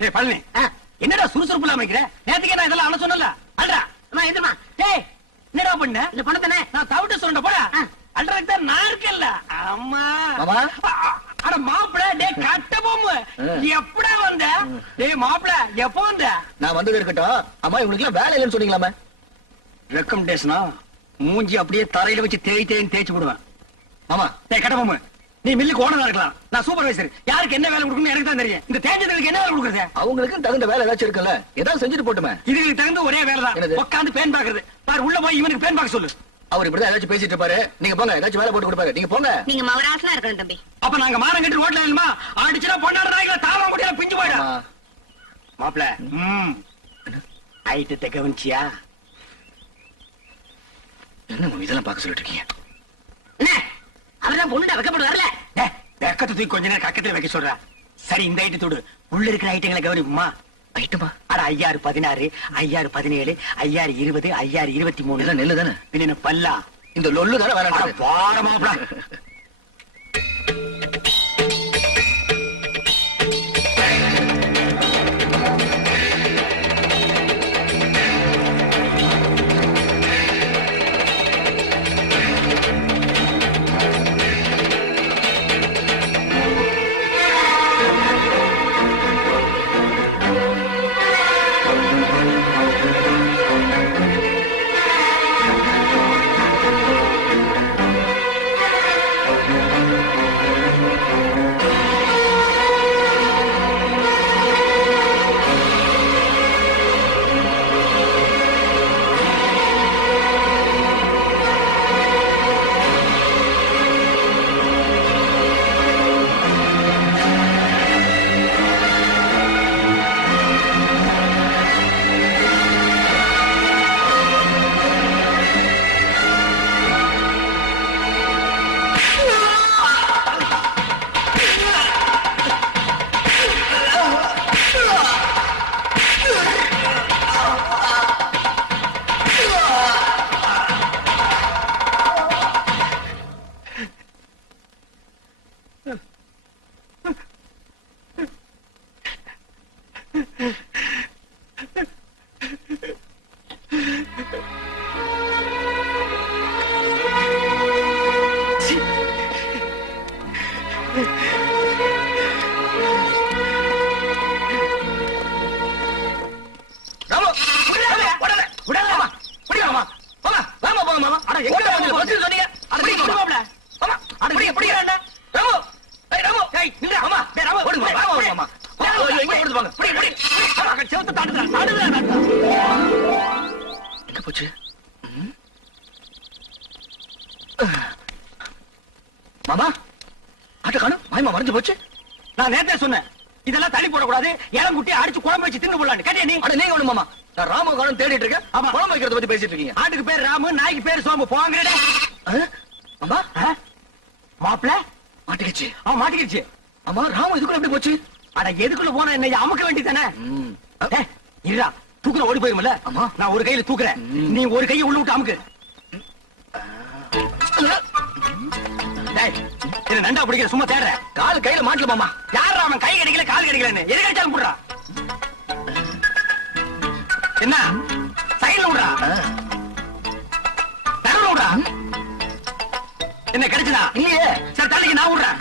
டேய் பழனி, என்னடா சுறுசுறுப்பு இல்லாம இருக்கிற? நேத்துக்கே நான் இதெல்லாம் அண்ணா சொன்னல. அல்றா. அம்மா எந்திரமா. டேய், என்னடா பண்ண? இந்த பணம் தானே நான் தவிட்டு சொல்றேன் போடா. அல்றதுக்கு தான் நான் இருக்கேன்ல. அம்மா. மாமா. அட மாப்ள, டேய் கட்ட போமு. எப்படா வந்த? டேய் மாப்ள, எப்போ வந்த? நான் வந்தது இருக்கட்டும். அம்மா இவங்களுக்கு எல்லாம் வேலை இல்லைன்னு சொன்னீங்களாமே. ரெக்கமெண்டேஷனா? மூஞ்சி அப்படியே தரையில வச்சு தேய்ச்சு விடுவேன். மாமா. டேய் கட்ட போமு. நீ மில்லுக்கு ஓனரா இருக்கலாம். நான் சூப்பர்வைசர். யாருக்கு என்ன வேலை கொடுக்கணும் எனக்கு தான் தெரியும். இந்த தேஞ்சதுக்கு என்ன வேலை கொடுக்கறது? அவங்களுக்கு தகுந்த வேலை ஏதாச்சும் இருக்குல்ல, ஏதாவது செஞ்சுட்டு போட்டுமே. இதுக்கு தகுந்த ஒரே வேலை தான். உட்காந்து பேன் பாக்குறது. பாரு உள்ள போய் இவனுக்கு பேன் பாக்க சொல்லு. அவர் இப்படிதான் ஏதாச்சும் பேசிட்டு இருப்பாரு. நீங்க போங்க, ஏதாச்சும் வேலை போட்டு கொடுப்பாரு. நீங்க போங்க. நீங்க மவராசனா இருக்கணும் தம்பி. அப்ப நாங்க மானம் கட்டி ரோட்ல இல்லமா அடிச்சுனா பொண்ணாட நாய்களை தாவம் முடியல பிஞ்சு போயிடும். மாப்ள, ஐட்டத்தை கவனிச்சியா? என்ன இதெல்லாம் பார்க்க சொல்லிட்டு இருக்கீங்க? அவர்தான் பொண்ணுடா வைக்கப்பட்டு வரல. வெக்கத்தை தூக்கி கொஞ்ச நேரம் கக்கத்துல வைக்க சொல்ற. சரி, இந்த ஐட்டத்தோடு உள்ள இருக்கிற ஐட்டங்களை கவனிப்புமா? ஐட்டமா? அட 5016, 5017, 5020, 5023 எல்லாம் நெல்லு தானே? பின்ன பல்லா இந்த லொல்லு தானே வர பார மாப்ள. மாமா, ஆட்ட காணும். மாயமா மறைஞ்சு போச்சு. நான் நேத்தே சொன்னேன், இதெல்லாம் தள்ளி போடக்கூடாது. இளங்குட்டி அடிச்சு குழம்பு வச்சு தின்னு போடலான்னு. கேட்டியா நீ? அட நீங்க ஒண்ணு மாமா, நான் ராம காணும் தேடிட்டு இருக்கேன். ஆமா, குழம்பு வைக்கிறத பத்தி பேசிட்டு இருக்கீங்க. ஆட்டுக்கு பேர் ராமு, நாய்க்கு பேர் சோம்பு. போங்கடா. மாமா. மாப்பிள மாட்டிக்கிச்சு. மாட்டிக்கிச்சு. ஆமா, ராமு இதுக்குள்ள எப்படி போச்சு? அட எதுக்குள்ள போனா என்ன, அமுக்க வேண்டியதானே? இருடா, தூக்குற ஓடி போயிருமல்ல. நான் ஒரு கையில தூக்குறேன், நீ ஒரு கையை உள்ள விட்டு அமுக்கு. நண்டா பிடிக்கிற சும்மா தேடுற. கால் கையில மாட்டல மாமா. யாரா அவன் கை கிடைக்கல கால் கிடைக்கலன்னு எது கிடைச்சாலும் போடுறா. என்ன சைடுல விடுறா, தரவுல விடுறா. என்ன கிடைச்சதா? இல்லையே. சரி தள்ளிக்கு நான் விடுறேன்.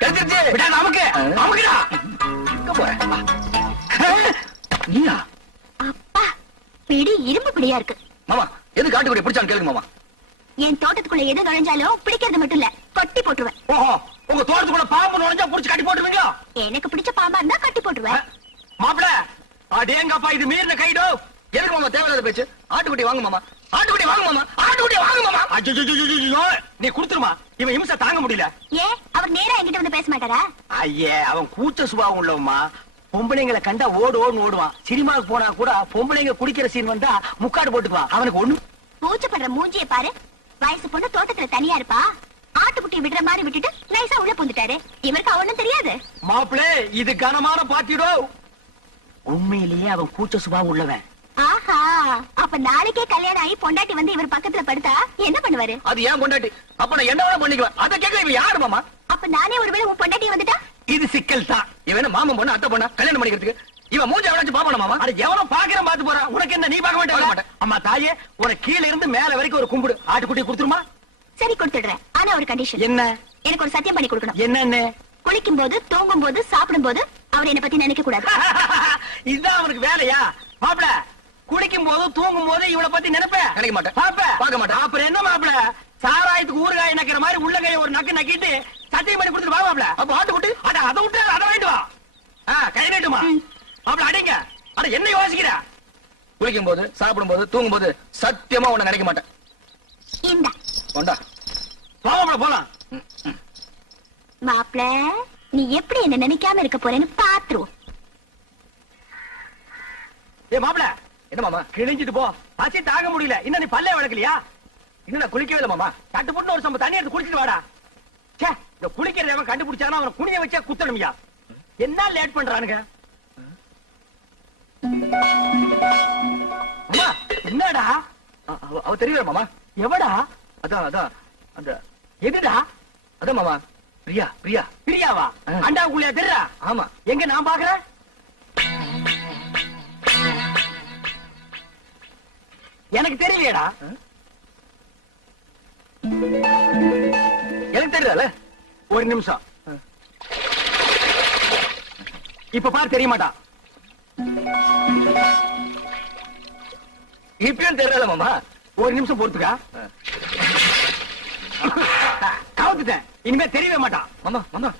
கிடைச்சிருச்சு. விடாத அமுக்கு, அமுக்குடா. எங்க போற? நீயா? அப்பா, பிடி இரும்பு பிடியா இருக்கு. மாமா, எது காட்டுக்குடி பிடிச்சான்னு கேளுங்க மாமா. என் தோட்டத்துக்குள்ள எது நுழைஞ்சாலும் பிடிக்கிறது மட்டும் இல்ல, கொட்டி போட்டுருவேன். ஓஹோ, உங்க தோட்டத்துக்குள்ள பாம்பு நுழைஞ்சா புடிச்சு கட்டி போட்டுருவீங்களா? எனக்கு பிடிச்ச பாம்பா இருந்தா கட்டி போட்டுருவேன். மாப்பிள, அடேங்கப்பா, இது மீறின கைடோ. எதுக்கு மாமா தேவையில்லாத பேச்சு? ஆட்டுக்குட்டி வாங்க மாமா, ஆட்டுக்குட்டி வாங்க மாமா, ஆட்டுக்குட்டி வாங்க மாமா. ஐயோ, நீ குடுத்துருமா, இவன் இம்சை தாங்க முடியல. ஏன் அவர் நேரா என்கிட்ட வந்து பேச மாட்டாரா? ஐயே, அவன் கூச்ச சுபாவம் உள்ளவமா. பொம்பளைங்களை கண்டா ஓடுன்னு ஓடுவான். சினிமாவுக்கு போனா கூட பொம்பளைங்க குடிக்கிற சீன் வந்தா முக்காடு போட்டுக்குவான். அவனுக்கு ஒண்ணு பூச்சப்படுற மூஞ்சிய பாரு. வயசு பொண்ணு தோட்டத்துல தனியா இருப்பா, ஆட்டுக்குட்டி விடுற மாதிரி விட்டுட்டு நைசா உள்ள புந்துட்டாரு. இவருக்கு அவனும் தெரியாது. மாப்பிளே, இது கனமான பாத்திடோ. உண்மையிலேயே அவன் கூச்ச சுபாவம் உள்ளவன். ஆஹா, அப்ப நாளைக்கே கல்யாணம் ஆகி பொண்டாட்டி வந்து இவர் பக்கத்துல படுத்தா என்ன பண்ணுவாரு? அது ஏன் பொண்டாட்டி? அப்ப நான் என்ன வேணா பண்ணிக்குவேன். அத கேட்க இவன் யாரு மாமா? அப்ப நானே ஒருவேளை உன் பொண்டாட்டி வந்துட்டா? நீங்கள் தான். இவன் என்ன மாமன் பொண்ணு அத்தை பொண்ணா கல்யாணம் பண்ணிக்கிறதுக்கு? இவன் மூஞ்சி எவ்வளவு பாப்பா மாமா? அட எவனும் பாக்குறேன் பாத்து போறான். உனக்கு என்ன, நீ பார்க்க பார்க்க மாட்டே? மாட்டேன். அம்மா தாயே, உனக்கு கீழ இருந்து மேல வரைக்கும் ஒரு கும்பிடு. ஆட்டுக்குட்டி கொடுத்துருமா? சரி கொடுத்துடுறேன். ஆனா ஒரு கண்டிஷன். என்ன? எனக்கு ஒரு சத்தியம் பண்ணி கொடுக்கணும். என்னன்னு? குளிக்கும் போது, தூங்கும் போது, சாப்பிடும் போது அவர் என்ன பத்தி நினைக்க கூடாது. இதுதான் அவனுக்கு வேலையா? மாப்பிள, குளிக்கும் போது தூங்கும் போது இவளை பத்தி நினைப்பேன். நினைக்க மாட்டேன். பார்க்க மாட்டேன். அப்புறம் என்ன மாப்பிள, சாராயத்துக்கு ஊறுகாய் நக்கிற மாதிரி உள்ள கைய ஒரு நக்கு நக்கிட்டு சத்தியம் பண்ணி கொடுத்துட்டு வா மாப்பிள. அப்ப ஆட்டுக்குட்டி அட அதை விட்டு அதை வாங்கிட்டு வா. கை நீட்டுமா மாப்பிள. அடிங்க. அட என்ன யோசிக்கிற? குளிக்கும் போது, சாப்பிடும் போது, தூங்கும் போது சத்தியமா உன்னை நினைக்க மாட்டேன். இந்த கொண்டா. மாப்பிள போலாம். மாப்பிள, நீ எப்படி என்ன நினைக்காம இருக்க போறேன்னு பாத்துருவோம். ஏ மாப்பிள, என்ன மாமா? கிழிஞ்சிட்டு போ. பசி தாங்க முடியல. இன்னும் நீ பல்லே வளர்க்கலையா? இன்னும் நான் குளிக்கவே இல்லை மாமா. தட்டு போட்டு ஒரு சம்ப தண்ணி எடுத்து குடிச்சிட்டு வாடா. ச்சே, இந்த குளிக்கிறத அவன் கண்டுபிடிச்சானா அவனை குனிய வச்சா குத்தணும்யா. என்ன லேட் பண்றானுங்க? அம்மா, என்னடா? அவ தெரியல மாமா. எவடா? அதான் அந்த எதுடா? அதான் மாமா, பிரியா பிரியா. பிரியாவா? ஆ. அண்டாவுக்குள்ளே தெரியறா? ஆமா. எங்க நான் பாக்குறேன்? எனக்கு தெரியலையேடா. எனக்கு தெரியல. ஒரு நிமிஷம். இப்ப பாரு, தெரிய மாட்டான். இப்பயும் தெரியல மாமா. ஒரு நிமிஷம் பொறுத்துக்கா. கவுத்துட்டேன். இனிமே தெரியவே மாட்டான். மாமா மாமா,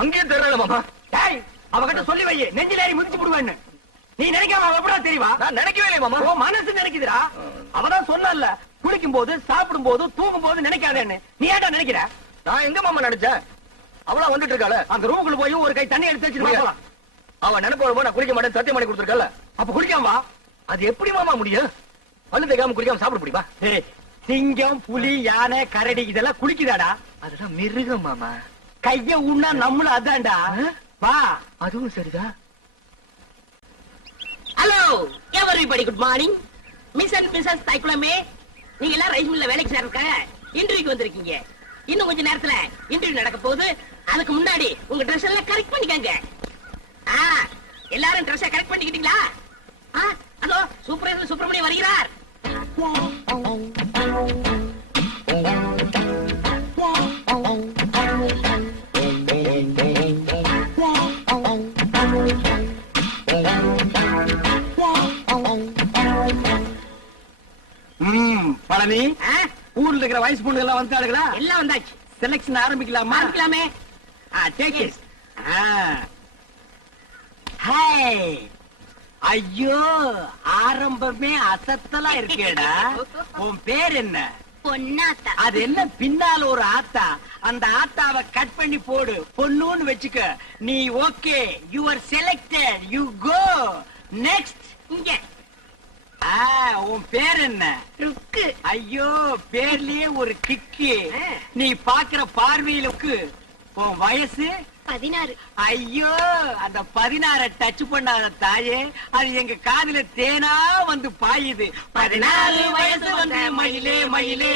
அங்கேயும் தெரியல மாமா. டேய், அவகிட்ட சொல்லி வை, நெஞ்சில ஏறி மிதிச்சு விடுவேன்னு. நீ நினைக்காம அவ எப்படா தெரியவா? நான் நினைக்கவே இல்லை மாமா. உன் மனசு நினைக்குதுடா. அவதான் சொன்னல, குளிக்கும் போது, சாப்பிடும் போது, தூங்கும் போது நினைக்காதேன்னு. நீ ஏன்டா நினைக்கிற? நான் எங்க மாமா நினைச்சேன்? அவளா வந்துட்டு இருக்காள. அந்த ரூமுக்குள்ள போய் ஒரு கை தண்ணி எடுத்து வச்சுட்டு போலாம். அவ நினைப்பு வரும்போது நான் குளிக்க மாட்டேன் சத்தியம் பண்ணி கொடுத்துருக்கல. அப்ப குளிக்காம வா. அது எப்படி மாமா முடியும்? பல்லு தேய்க்காம குளிக்காம சாப்பிட முடியுமா? டேய், சிங்கம், புலி, யானை, கரடி இதெல்லாம் குளிக்குதாடா? அதெல்லாம் மிருகம் மாமா. கைய உண்ணா நம்மளும் அதான்டா. வா. அதுவும் சரிதான். Hello everybody, good morning. Miss and Mrs தைக்குளமே, நீங்க எல்லாம் ரைஸ் மில்ல வேலைக்கு சேர்க்க இன்டர்வியூக்கு வந்திருக்கீங்க. இன்னும் கொஞ்ச நேரத்துல இன்டர்வியூ நடக்க போகுது. அதுக்கு முன்னாடி உங்க ட்ரெஸ் எல்லாம் கரெக்ட் பண்ணிக்கங்க. எல்லாரும் ட்ரெஸ் கரெக்ட் பண்ணிக்கிட்டீங்களா? அதோ சூப்பர்வைசர் சுப்பிரமணியம் வருகிறார். பழனி, ஊர்ல இருக்கிற வயசு பொண்ணு எல்லாம் வந்துட்டாளுங்களா? எல்லாம் வந்தாச்சு. செலக்ஷன் ஆரம்பிக்கலாமா? ஆரம்பிக்கலாமே. Take it. ஹாய். ஐயோ, ஆரம்பமே அசத்தலா இருக்கேடா. உன் பேர் என்ன? பொன்னாத்தா. அது என்ன பின்னால ஒரு ஆத்தா? அந்த ஆத்தாவை கட் பண்ணி போடு, பொண்ணுன்னு வச்சுக்க. நீ okay, you are selected, you go next. இங்க உன் பேர் என்ன? ருக்கு. ஐயோ, பேர்லயே ஒரு கிக்கு. நீ பாக்குற பார்வையிலுக்கு. உன் வயசு 16. ஐயோ, அந்த 16 டச் பண்ணாத தாயே, அது எங்க காதுல தேனா வந்து பாயுது. 14 வயசு வந்து மயிலே மயிலே,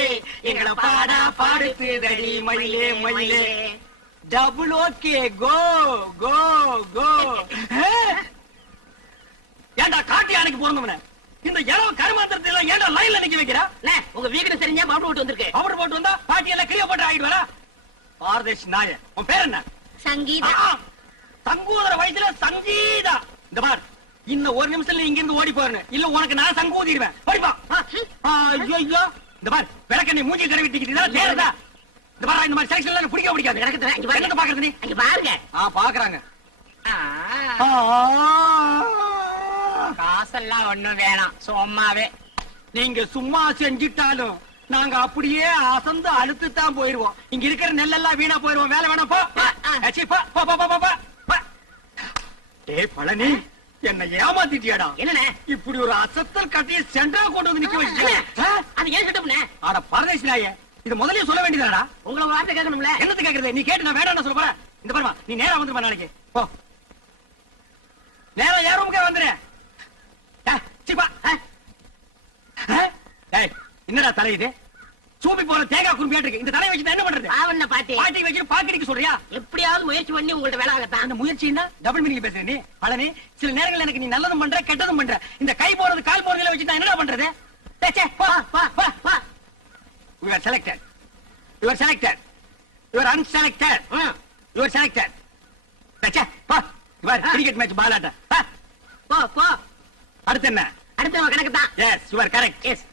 எங்களை பாடா பாடுத்துதடி மயிலே மயிலே. டபுள் ஓகே, கோ கோ கோ. ஏண்டா காட்டி அணைக்கு போறவன இந்த இளவ கருமாந்திரத்தை எல்லாம் ஏண்டா லைன்ல நிக்க வைக்கிறா? உங்க வீடு தெரிஞ்சா பவுடர் போட்டு வந்திருக்கு. பவுடர் போட்டு வந்தா பாட்டி எல்லாம் கிளிய போட்டு ஆயிடுவாரா? பாரதேஷ் நாய. உன் பேர் என்ன? சங்கீதா. சங்கூதர வயசுல சங்கீதா. இந்த பார், இன்னும் ஒரு நிமிஷத்துல இங்க இருந்து ஓடி போறேன். இல்ல உனக்கு நான் சங்கூதிடுவேன். ஓடிப்பா. ஐயோ, இந்த பார், விளக்கண்ணி மூஞ்சி கழுவிட்டிக்கிட்டு தேர்தா. இந்த பார், இந்த மாதிரி செலக்ஷன் எல்லாம் பிடிக்க பிடிக்காது. எனக்கு பாக்குறது நீ அங்க பாருங்க. பாக்குறாங்க. காசெல்லாம் ஒண்ணும் வேணாம், சும்மாவே. நீங்க சும்மா செஞ்சிட்டாலும் நாங்க அப்படியே அசந்து அழுத்து தான் போயிருவோம். இங்க இருக்கிற நெல்லெல்லாம் வீணா போயிருவோம். வேலை வேணாம் போ. டேய் பழனி, என்ன ஏமாத்திட்டியாடா? என்னண்ணே இப்படி ஒரு அசத்தல் கட்டிய சென்டரா கொண்டு வந்து நிக்க வச்சிட்டியா? அது ஏன் சட்டம்ண்ணே? ஆட பரதேசி நாயே, இது முதல்லயே சொல்ல வேண்டியதாடா? உங்களை ஒரு வார்த்தை கேட்கணும்ல. என்னது கேக்குறது? நீ கேட்டு நான் வேண்டாம்னு சொல்ல போற? இந்த பாருமா, நீ நேரா வந்துருமா நாளைக்கு. போ, நேரா ஏன் ரூமுக்கே வந்துரு. என்னடா தலை இது? சூப்பி போற தேங்காய் குறும்பியாட்டு இருக்கு. இந்த தலையை வச்சு என்ன பண்றது? பாவண்ண பாட்டி பாட்டி வச்சு சாக்கடிக்க சொல்றியா? எப்படியாவது முயற்சி பண்ணி உங்கள்ட்ட வேலை ஆகத்தான். அந்த முயற்சின்னா டபுள் மீனிங் பேசுற நீ. பழனி, சில நேரங்கள்ல எனக்கு நீ நல்லதும் பண்ற கெட்டதும் பண்ற. இந்த கை போறது கால் போறதுல வச்சு நான் என்னடா பண்றது? டேச்சே போ வா வா வா. You are selected. You are selected. You are unselected. You are selected. டேச்சே போ. இவர் கிரிக்கெட் மேட்ச் பால் ஆட்ட. போ போ. அடுத்து என்ன? அடுத்த கணக்கு தான். Yes, you are correct. S.